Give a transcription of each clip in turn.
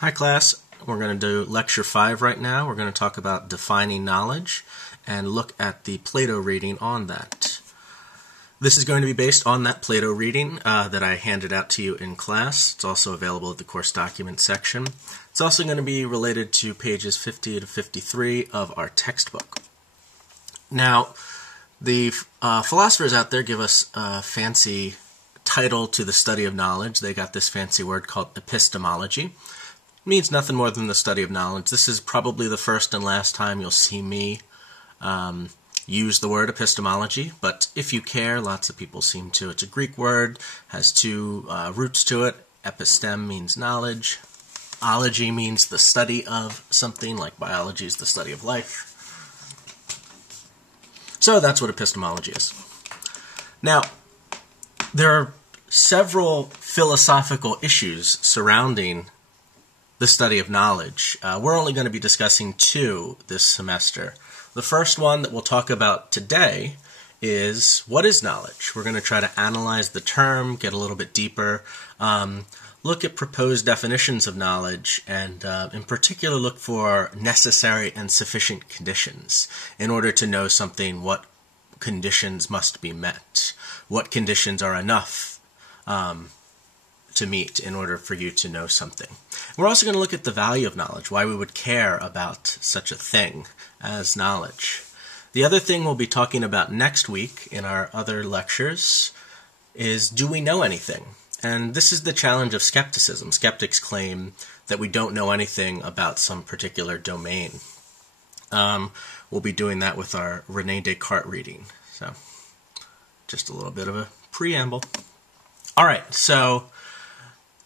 Hi class, we're going to do lecture 5 right now. We're going to talk about defining knowledge and look at the Plato reading on that. This is going to be based on that Plato reading that I handed out to you in class. It's also available at the course document section. It's also going to be related to pages 50 to 53 of our textbook. Now, the philosophers out there give us a fancy title to the study of knowledge. They got this fancy word called epistemology. Means nothing more than the study of knowledge. This is probably the first and last time you'll see me use the word epistemology, but if you care, lots of people seem to. It's a Greek word, has two roots to it. Epistem means knowledge. Ology means the study of something, like biology is the study of life. So that's what epistemology is. Now, there are several philosophical issues surrounding the study of knowledge. We're only going to be discussing two this semester. The first one that we'll talk about today is, what is knowledge? We're going to try to analyze the term, get a little bit deeper, look at proposed definitions of knowledge, and in particular look for necessary and sufficient conditions. In order to know something, what conditions must be met? What conditions are enough to meet in order for you to know something. We're also going to look at the value of knowledge, why we would care about such a thing as knowledge. The other thing we'll be talking about next week in our other lectures is, do we know anything? And this is the challenge of skepticism. Skeptics claim that we don't know anything about some particular domain. We'll be doing that with our René Descartes reading. So, just a little bit of a preamble. All right, so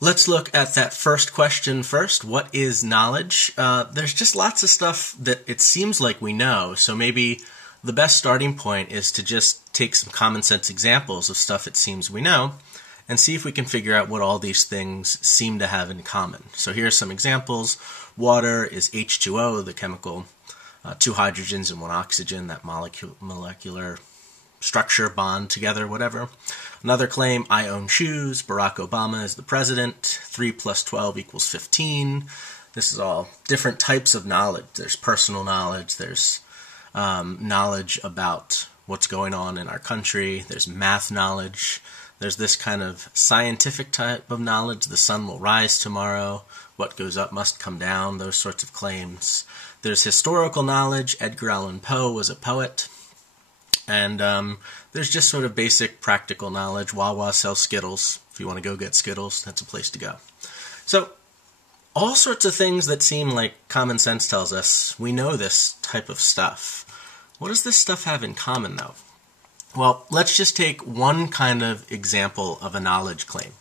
let's look at that first question first. What is knowledge? There's just lots of stuff that it seems like we know, so maybe the best starting point is to just take some common sense examples of stuff it seems we know and see if we can figure out what all these things seem to have in common. So here are some examples. Water is H2O, the chemical, two hydrogens and one oxygen, that molecular structure, bond together, whatever. Another claim, I own shoes. Barack Obama is the president. 3 plus 12 equals 15. This is all different types of knowledge. There's personal knowledge. There's knowledge about what's going on in our country. There's math knowledge. There's this kind of scientific type of knowledge. The sun will rise tomorrow. What goes up must come down. Those sorts of claims. There's historical knowledge. Edgar Allan Poe was a poet. And there's just sort of basic practical knowledge. Wawa sells Skittles. If you want to go get Skittles, that's a place to go. So, all sorts of things that seem like common sense tells us we know this type of stuff. What does this stuff have in common, though? Well, let's just take one kind of example of a knowledge claim.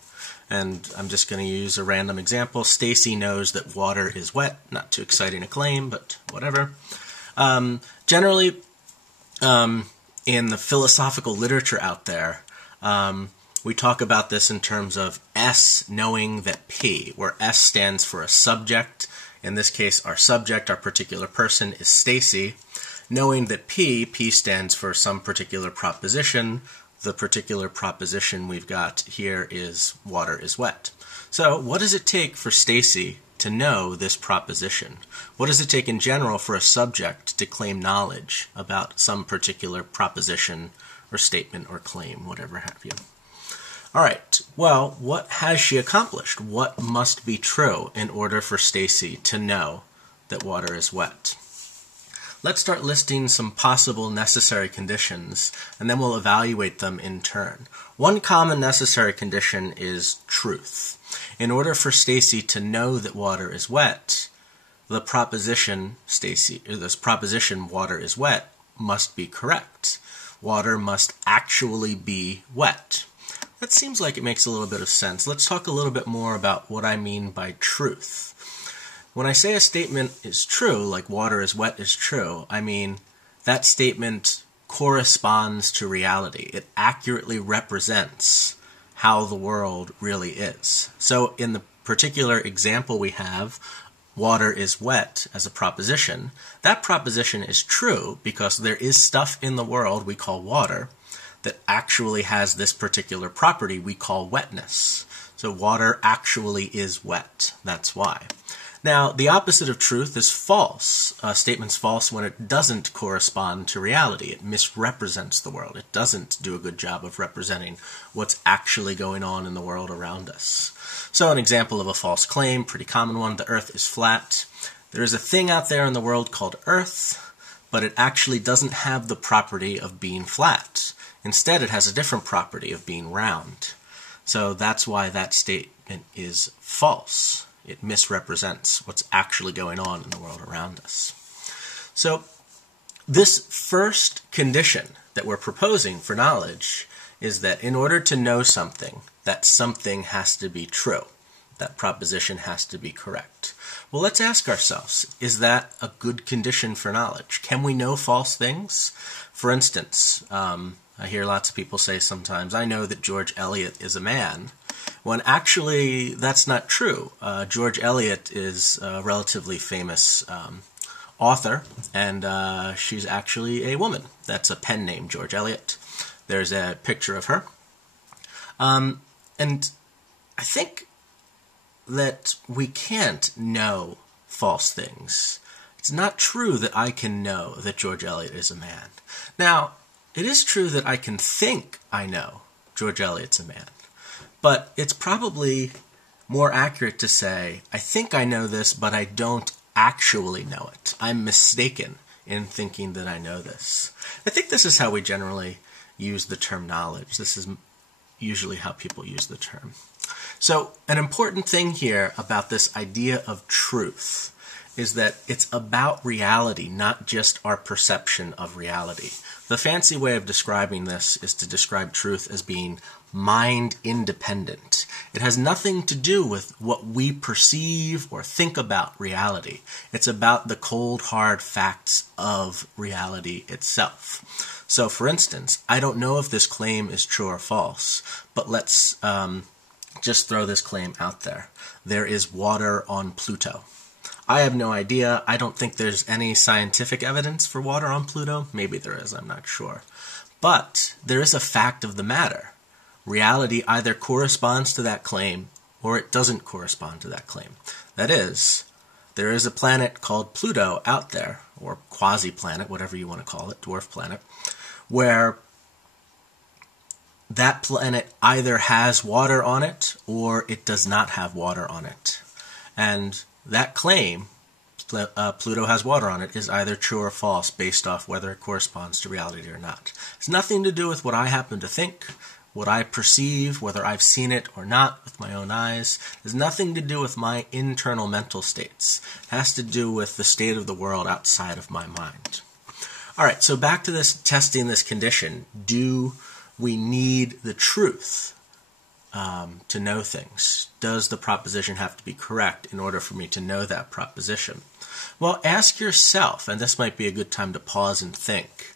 And I'm just going to use a random example. Stacy knows that water is wet. Not too exciting a claim, but whatever. Generally, in the philosophical literature out there, we talk about this in terms of S knowing that P, where S stands for a subject. In this case, our subject, our particular person, is Stacy. Knowing that P stands for some particular proposition. The particular proposition we've got here is water is wet. So what does it take for Stacy to know this proposition? What does it take in general for a subject to claim knowledge about some particular proposition or statement or claim, whatever have you? All right, well, what has she accomplished? What must be true in order for Stacy to know that water is wet? Let's start listing some possible necessary conditions, and then we'll evaluate them in turn. One common necessary condition is truth. In order for Stacy to know that water is wet, the proposition water is wet must be correct. Water must actually be wet. That seems like it makes a little bit of sense. Let's talk a little bit more about what I mean by truth. When I say a statement is true, like water is wet is true, I mean that statement corresponds to reality. It accurately represents how the world really is. So in the particular example we have, water is wet as a proposition, that proposition is true because there is stuff in the world we call water that actually has this particular property we call wetness. So water actually is wet. That's why. Now, the opposite of truth is false. A statement's false when it doesn't correspond to reality. It misrepresents the world. It doesn't do a good job of representing what's actually going on in the world around us. So an example of a false claim, pretty common one, the Earth is flat. There is a thing out there in the world called Earth, but it actually doesn't have the property of being flat. Instead, it has a different property of being round. So that's why that statement is false. It misrepresents what's actually going on in the world around us. So this first condition that we're proposing for knowledge is that in order to know something, that something has to be true. That proposition has to be correct. Well, let's ask ourselves, is that a good condition for knowledge? Can we know false things? For instance, I hear lots of people say sometimes, I know that George Eliot is a man, when actually that's not true. George Eliot is a relatively famous author, and she's actually a woman. That's a pen name, George Eliot. There's a picture of her. And I think that we can't know false things. It's not true that I can know that George Eliot is a man. Now, it is true that I can think I know George Eliot's a man, but it's probably more accurate to say, I think I know this, but I don't actually know it. I'm mistaken in thinking that I know this. I think this is how we generally use the term knowledge. This is usually how people use the term. So an important thing here about this idea of truth is that it's about reality, not just our perception of reality. The fancy way of describing this is to describe truth as being mind independent. It has nothing to do with what we perceive or think about reality. It's about the cold, hard facts of reality itself. So, for instance, I don't know if this claim is true or false, but let's just throw this claim out there. There is water on Pluto. I have no idea. I don't think there's any scientific evidence for water on Pluto. Maybe there is, I'm not sure. But there is a fact of the matter. Reality either corresponds to that claim or it doesn't correspond to that claim. That is, there is a planet called Pluto out there, or quasi-planet, whatever you want to call it, dwarf planet, where that planet either has water on it or it does not have water on it. And that claim, Pluto has water on it, is either true or false based off whether it corresponds to reality or not. It's nothing to do with what I happen to think, what I perceive, whether I've seen it or not with my own eyes. It has nothing to do with my internal mental states. It has to do with the state of the world outside of my mind. All right, so back to this testing this condition. Do we need the truth to know things? Does the proposition have to be correct in order for me to know that proposition? Well, ask yourself, and this might be a good time to pause and think,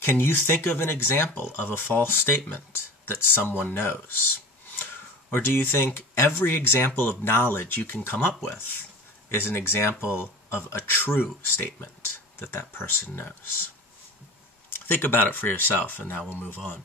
can you think of an example of a false statement that someone knows? Or do you think every example of knowledge you can come up with is an example of a true statement that that person knows? Think about it for yourself, and now we'll move on.